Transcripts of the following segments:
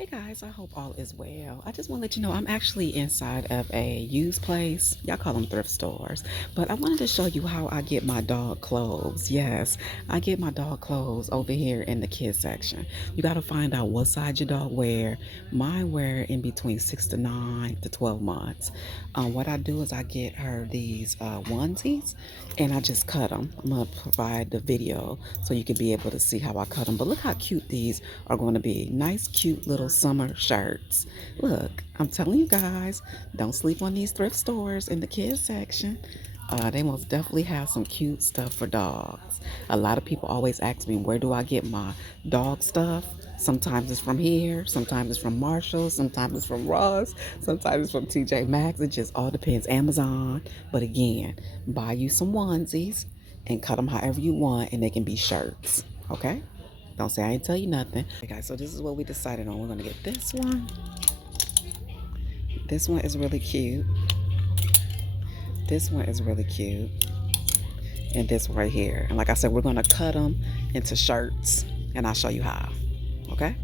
Hey guys, I hope all is well. I just want to let you know I'm actually inside of a used place. Y'all call them thrift stores. But I wanted to show you how I get my dog clothes. Yes, I get my dog clothes over here in the kids section. You got to find out what size your dog wear. Mine wear in between 6 to 9 to 12 months. What I do is I get her these onesies and I just cut them. I'm going to provide the video so you can be able to see how I cut them. But look how cute these are going to be. Nice, cute little summer shirts. Look, I'm telling you guys, don't sleep on these thrift stores in the kids section. They most definitely have some cute stuff for dogs. A lot of people always ask me, where do I get my dog stuff? Sometimes it's from here, sometimes it's from Marshalls, sometimes it's from Ross, sometimes it's from TJ Maxx. It just all depends. Amazon. But again, buy you some onesies and cut them however you want, and they can be shirts. Okay? Don't say I ain't tell you nothing. Okay, guys, so this is what we decided on. We're gonna get this one. This one is really cute. This one is really cute. And this right here. And like I said, we're gonna cut them into shirts, and I'll show you how. Okay?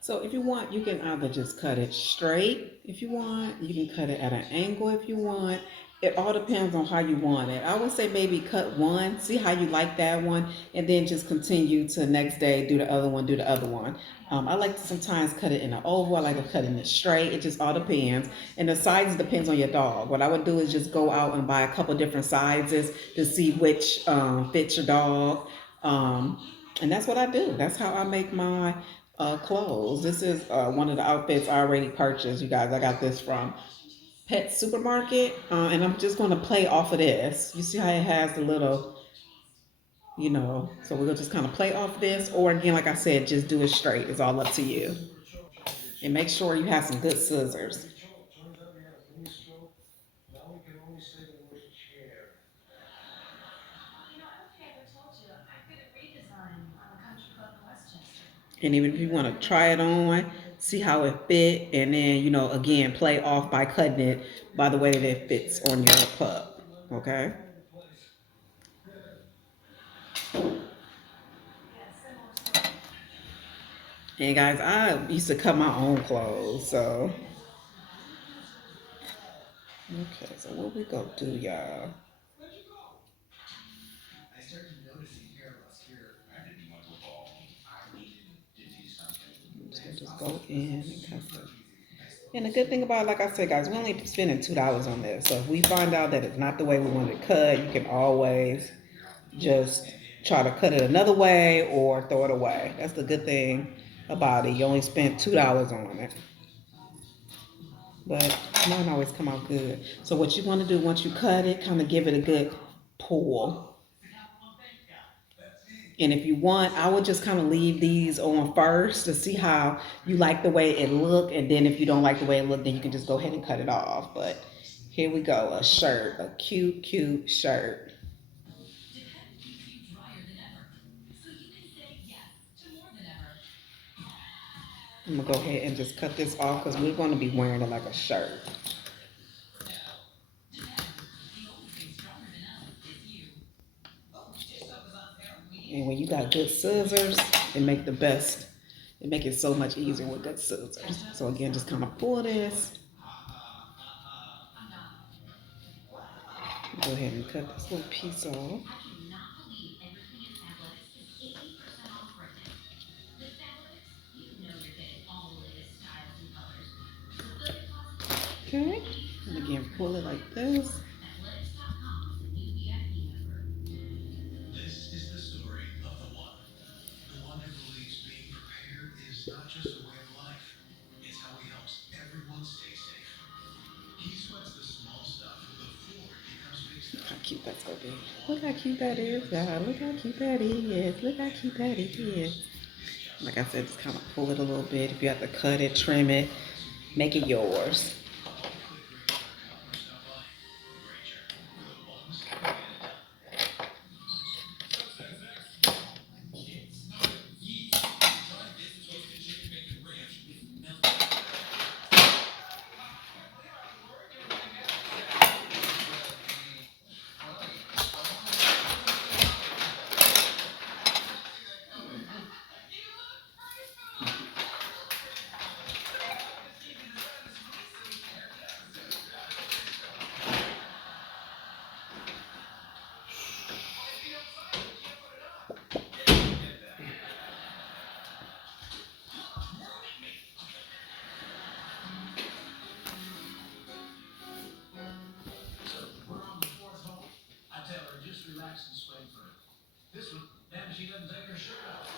So if you want, you can either just cut it straight if you want. You can cut it at an angle if you want. It all depends on how you want it. I would say maybe cut one, see how you like that one, and then just continue to the next day, do the other one, do the other one. I like to sometimes cut it in an oval. I like to cut it in it straight. It just all depends. And the sizes depends on your dog. What I would do is just go out and buy a couple different sizes to see which fits your dog. And that's what I do. That's how I make my clothes. This is one of the outfits I already purchased, you guys. I got this from Pet Supermarket, and I'm just going to play off of this. You see how it has the little, so we're going to just kind of play off this, or again, like I said, just do it straight. It's all up to you. And make sure you have some good scissors. And even if you want to try it on, see how it fit, and then, again, play off by cutting it by the way that it fits on your pup. Okay? And guys, I used to cut my own clothes, so okay. So what we gonna do, y'all? I'm just gonna go in and cut them. And the good thing about it, like I said, guys, we're only spending $2 on this. So if we find out that it's not the way we want it cut, you can always just try to cut it another way or throw it away. That's the good thing about it. You only spent $2 on it. But mine always come out good. So what you want to do once you cut it, kind of give it a good pull. And if you want, I would just kind of leave these on first to see how you like the way it look. And then if you don't like the way it look, then you can just go ahead and cut it off. But here we go, a shirt, a cute, cute shirt. I'm gonna go ahead and just cut this off because we're gonna be wearing it like a shirt. And when you got good scissors, it make the best. It make it so much easier with good scissors. So again, just kind of pull this. Go ahead and cut this little piece off. Okay. And again, pull it like this. Look how cute that's gonna be. Look how cute that is, God. Look how cute that is. Look how cute that is. Like I said, just kind of pull it a little bit. If you have to cut it, trim it, make it yours. just relax and swing through. This one, damn, she doesn't take her shirt off.